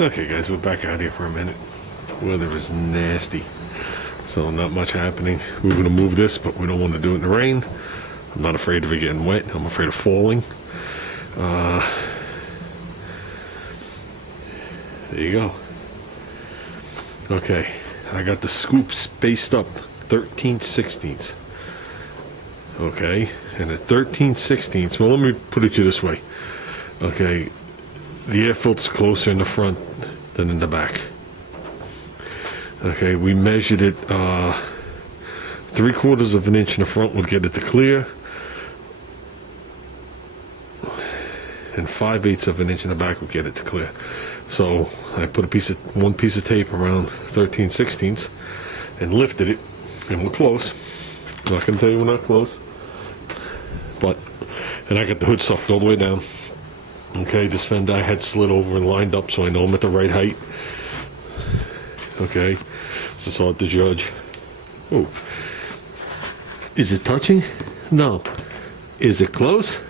Okay guys, we're back out here for a minute. Weather is nasty, so not much happening. We're going to move this, but we don't want to do it in the rain. I'm not afraid of it getting wet. I'm afraid of falling. There you go. Okay, I got the scoop spaced up 13/16. Okay, and at 13/16, well, let me put it to you this way. Okay, the air filter's closer in the front than in the back. Okay, we measured it 3/4 of an inch in the front would get it to clear, and 5/8 of an inch in the back would get it to clear. So I put one piece of tape around 13/16 and lifted it, and we're close. I'm not gonna tell you we're not close, but, and I got the hood sucked all the way down. Okay, this fender I had slid over and lined up so I know I'm at the right height. Okay, so it's hard to judge. Oh, is it touching? No. Is it close?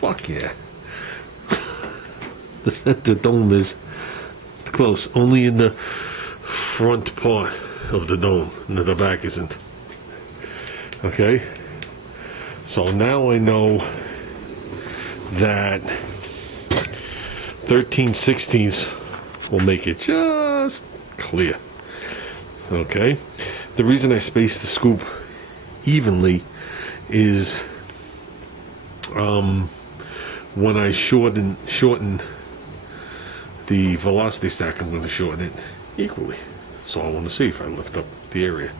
Fuck yeah. The center dome is close, only in the front part of the dome, and the back isn't. Okay, so now I know that 13/16 will make it just clear. Okay, the reason I spaced the scoop evenly is when I shorten the velocity stack, I'm going to shorten it equally. So I want to see if I lift up the area.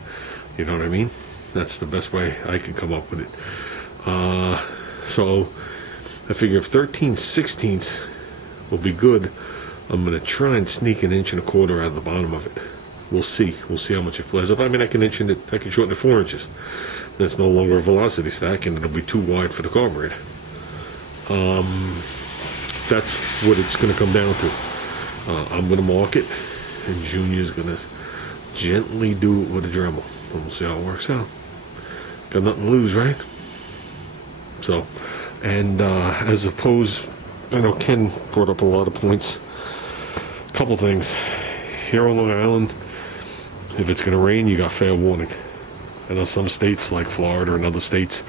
You know what I mean? That's the best way I can come up with it. So I figure if 13/16 will be good, I'm going to try and sneak 1.25 inches out of the bottom of it. We'll see. We'll see how much it flares up. I mean, I can shorten it 4 inches. That's no longer a velocity stack, and it'll be too wide for the carburetor. That's what it's going to come down to. I'm going to mark it, and Junior's going to gently do it with a Dremel, and we'll see how it works out. Got nothing to lose, right? So, and as opposed, I know Ken brought up a lot of points. A couple things. Here on Long Island, if it's going to rain, you got fair warning. I know some states like Florida and other states,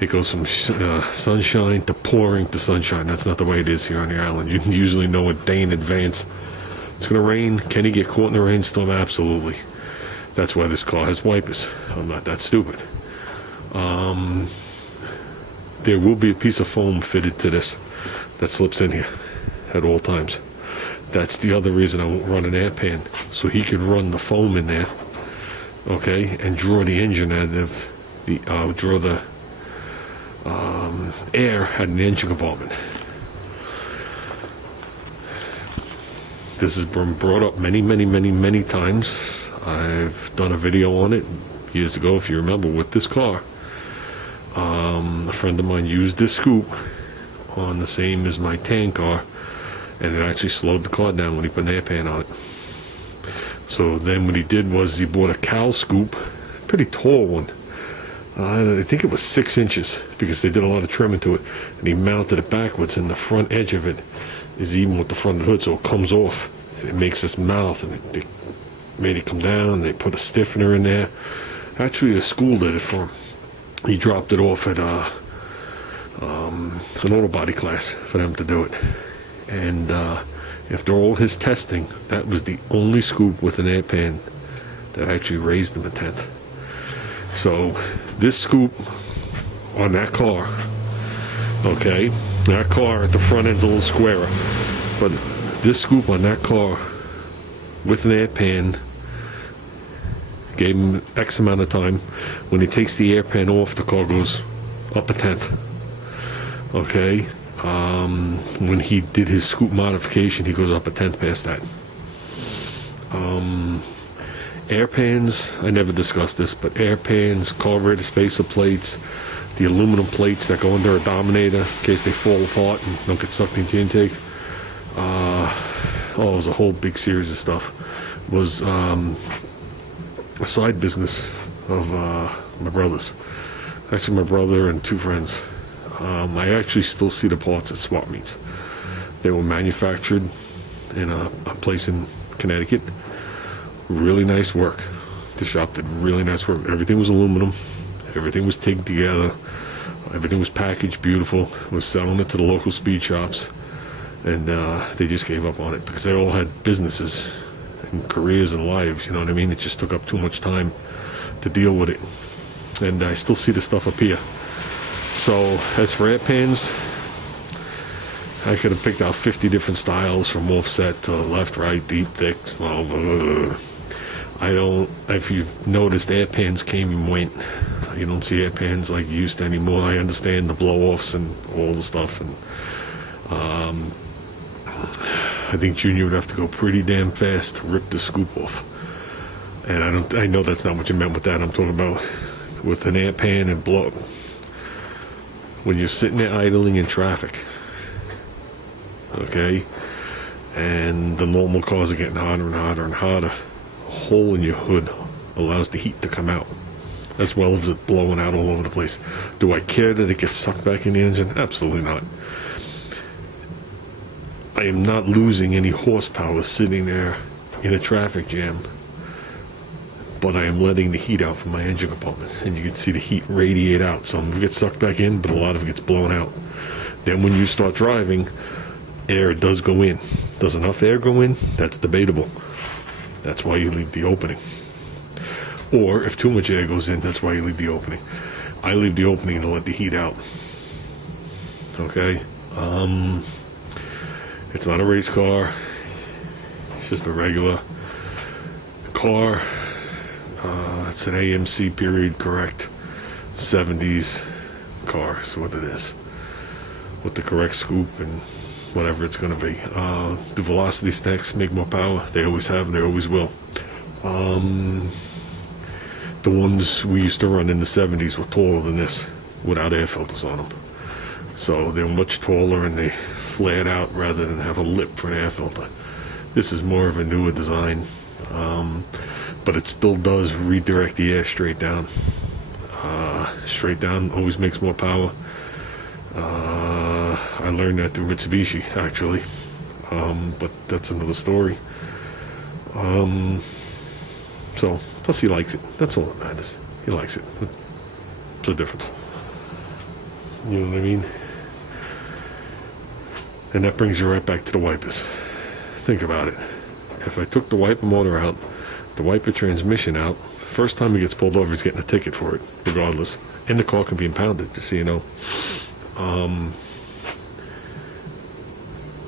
it goes from sunshine to pouring to sunshine. That's not the way it is here on the island. You usually know a day in advance it's going to rain. Can he get caught in a rainstorm? Absolutely. That's why this car has wipers. I'm not that stupid. There will be a piece of foam fitted to this that slips in here at all times. That's the other reason I won't run an air pan, so he could run the foam in there, okay, and draw the engine out of the draw the air out of the engine compartment. This has been brought up many times. I've done a video on it years ago, if you remember, with this car. A friend of mine used this scoop on the same as my tan car, and it actually slowed the car down when he put an air pan on it. So then what he did was he bought a cowl scoop, pretty tall one. I think it was 6 inches, because they did a lot of trimming to it, and he mounted it backwards, and the front edge of it is even with the front of the hood, so it comes off and it makes this mouth, and they made it come down. They put a stiffener in there. Actually, a school did it for him. He dropped it off at an auto body class for them to do it, and after all his testing, that was the only scoop with an air pan that actually raised him 1/10. So this scoop on that car, okay, that car at the front end's a little squarer, but this scoop on that car with an air pan gave him X amount of time. When he takes the air pan off, the car goes up 1/10. Okay, when he did his scoop modification, he goes up 1/10 past that. Air pans, I never discussed this, but air pans, carburetor spacer plates, the aluminum plates that go under a Dominator in case they fall apart and don't get sucked into your intake. It was a whole big series of stuff. It was a side business of my brother's. Actually, my brother and 2 friends. I actually still see the parts at swap meets. They were manufactured in a place in Connecticut. Really nice work. The shop did really nice work. Everything was aluminum. Everything was taken together. Everything was packaged beautiful. Was selling it to the local speed shops. And they just gave up on it because they all had businesses and careers and lives, you know what I mean? It just took up too much time to deal with it. And I still see the stuff up here. So as for air pans, I could have picked out 50 different styles from offset to left, right, deep, thick. Well, I don't, if you've noticed, air pans came and went. You don't see air pans like you used to anymore. I understand the blow-offs and all the stuff. And I think Junior would have to go pretty damn fast to rip the scoop off. And I know that's not what you meant with that. I'm talking about with an air pan and blow. When you're sitting there idling in traffic, okay, and the normal cars are getting hotter and hotter and hotter, a hole in your hood allows the heat to come out, as well as it blowing out all over the place. Do I care that it gets sucked back in the engine? Absolutely not. I am not losing any horsepower sitting there in a traffic jam, but I am letting the heat out from my engine compartment, and you can see the heat radiate out. Some of it gets sucked back in, but a lot of it gets blown out. Then when you start driving, air does go in. Does enough air go in? That's debatable. That's why you leave the opening. Or if too much air goes in, that's why you leave the opening. I leave the opening to let the heat out. Okay? It's not a race car. It's just a regular car. It's an AMC period correct 70s car is what it is, with the correct scoop and whatever it's going to be. The velocity stacks make more power. They always have and they always will. The ones we used to run in the 70s were taller than this without air filters on them. So they're much taller and they flared out rather than have a lip for an air filter. This is more of a newer design, but it still does redirect the air straight down. Straight down always makes more power. I learned that through Mitsubishi, actually, but that's another story. So, plus he likes it. That's all that matters. He likes it. It's a difference. You know what I mean? And that brings you right back to the wipers. Think about it. If I took the wiper motor out, the wiper transmission out, first time he gets pulled over, he's getting a ticket for it, regardless. And the car can be impounded, just so you know.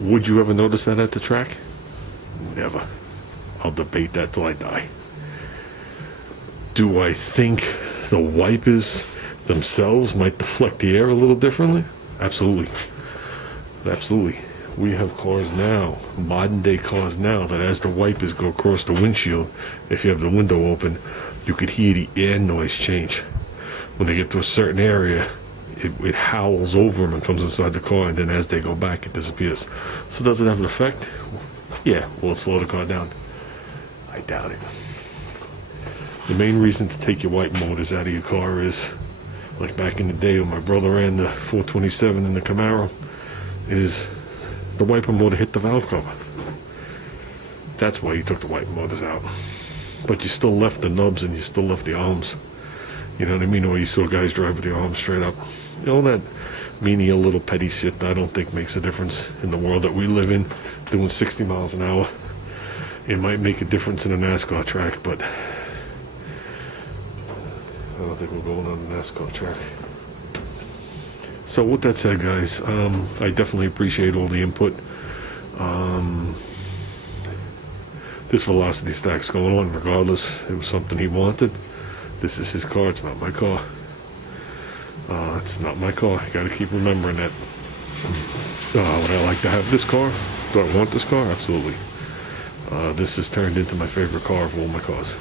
Would you ever notice that at the track? Never. I'll debate that till I die. Do I think the wipers themselves might deflect the air a little differently? Absolutely. Absolutely. We have cars now, modern day cars now, that as the wipers go across the windshield, if you have the window open, you could hear the air noise change. When they get to a certain area, it howls over them and comes inside the car, and then as they go back, it disappears. So does it have an effect? Yeah, will it slow the car down? I doubt it. The main reason to take your wipe motors out of your car is, like back in the day when my brother ran the 427 in the Camaro, is the wiper motor hit the valve cover. That's why you took the wiper motors out. But you still left the nubs and you still left the arms. You know what I mean? Or you saw guys drive with the arms straight up. You know, that menial little petty shit I don't think makes a difference in the world that we live in. Doing 60 miles an hour. It might make a difference in a NASCAR track, but I don't think we're going on a NASCAR track. So with that said, guys, I definitely appreciate all the input. This velocity stack's going on regardless. It was something he wanted. This is his car. It's not my car. It's not my car. I gotta keep remembering that. Would I like to have this car? Do I want this car? Absolutely. This has turned into my favorite car of all my cars.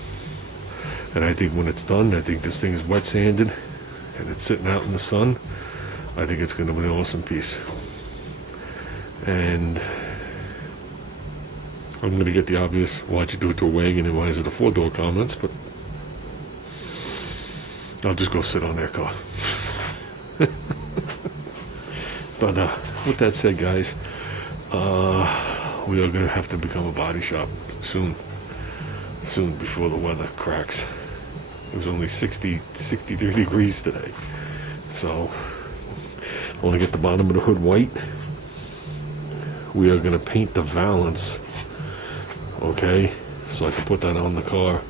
And I think when it's done, I think this thing is wet sanded and it's sitting out in the sun. I think it's going to be an awesome piece. And I'm going to get the obvious, why'd you do it to a wagon and why is it a four-door comments, but I'll just go sit on their car. But with that said, guys, we are going to have to become a body shop soon before the weather cracks. It was only 63 degrees today. So I want to get the bottom of the hood white. We are going to paint the valance, okay, so I can put that on the car,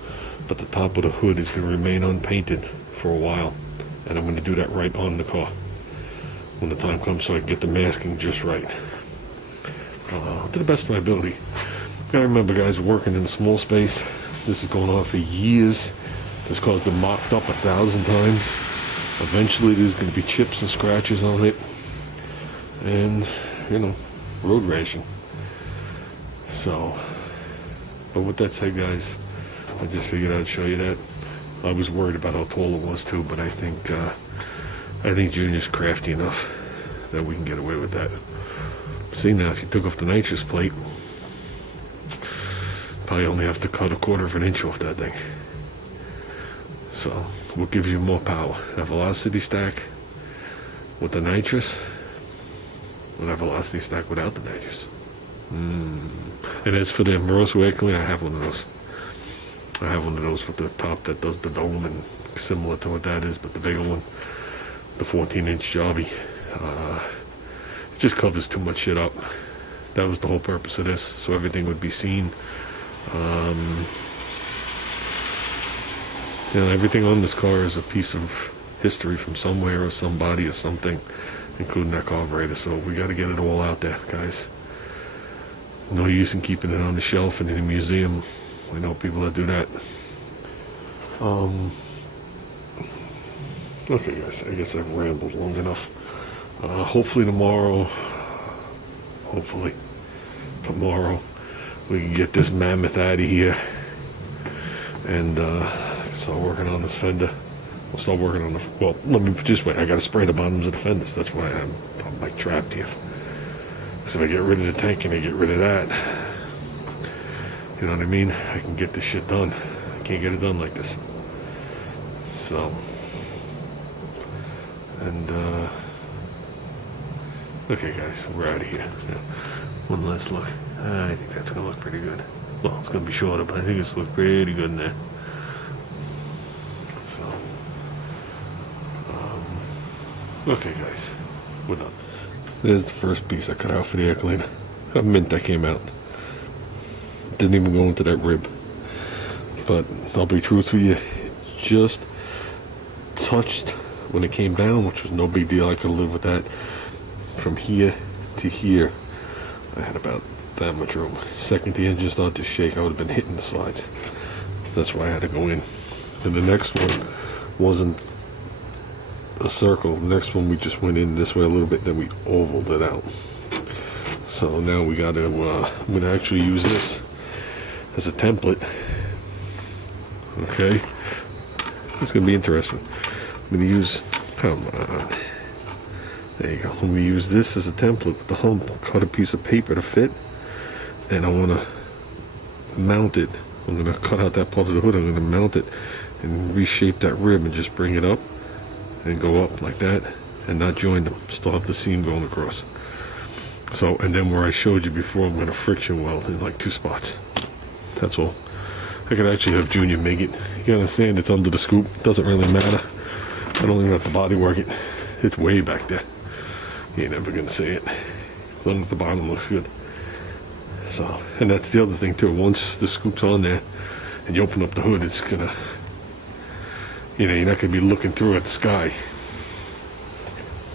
but the top of the hood is going to remain unpainted for a while, and I'm going to do that right on the car when the time comes, so I can get the masking just right, to the best of my ability. I remember, guys, working in a small space. This is going on for years. This car's been mocked up 1,000 times. Eventually there's going to be chips and scratches on it, and you know, road racing. So, but with that said, guys, I just figured I'd show you that. I was worried about how tall it was too, but I think Junior's crafty enough that we can get away with that. See, now if you took off the nitrous plate, probably only have to cut 1/4 of an inch off that thing. So, what gives you more power? That velocity stack with the nitrous, or that velocity stack without the nitrous? And as for the Amoroso air cleaner, I have one of those. I have one of those with the top that does the dome, and similar to what that is, but the bigger one, the 14-inch jobby. It just covers too much shit up. That was the whole purpose of this, so everything would be seen. You know, everything on this car is a piece of history from somewhere or somebody or something, including that carburetor. So we got to get it all out there, guys. No use in keeping it on the shelf and in a museum. We know people that do that. Okay, guys, I guess I've rambled long enough. Hopefully tomorrow, we can get this mammoth out of here and start working on this fender. We'll start working on the, well, let me put it this way, I gotta spray the bottoms of the fenders. That's why I'm like trapped here. Because if I get rid of the tank and I get rid of that, you know what I mean, I can get this shit done. I can't get it done like this. So, and okay, guys, we're out of here. Yeah. One last look. I think that's gonna look pretty good. Well, it's gonna be shorter, but I think it's look pretty good in there. So, okay, guys, we're done. There's the first piece I cut out for the air cleaner. A mint that came out. Didn't even go into that rib. But I'll be truthful with you, it just touched when it came down, which was no big deal. I could live with that. From here to here, I had about that much room. Second the engine started to shake, I would have been hitting the sides. That's why I had to go in. And the next one wasn't a circle. The next one we just went in this way a little bit, then we ovaled it out. So now we got to, I'm going to actually use this as a template. Okay, it's going to be interesting. I'm going to use, come on, there you go. I'm going to use this as a template with the hump, cut a piece of paper to fit, and I want to mount it. I'm going to cut out that part of the hood, I'm going to mount it and reshape that rib and just bring it up and go up like that and not join them. Still have the seam going across. So, and then where I showed you before, I'm going to friction weld in like 2 spots. That's all. I could actually have Junior make it. You understand, it's under the scoop. Doesn't really matter. I don't even have to body work it. It's way back there. You ain't never going to see it. As long as the bottom looks good. So, and that's the other thing too. Once the scoop's on there and you open up the hood, it's going to, you know, you're not going to be looking through at the sky.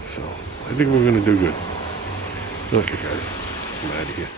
So, I think we're going to do good. Okay, guys. I'm out of here.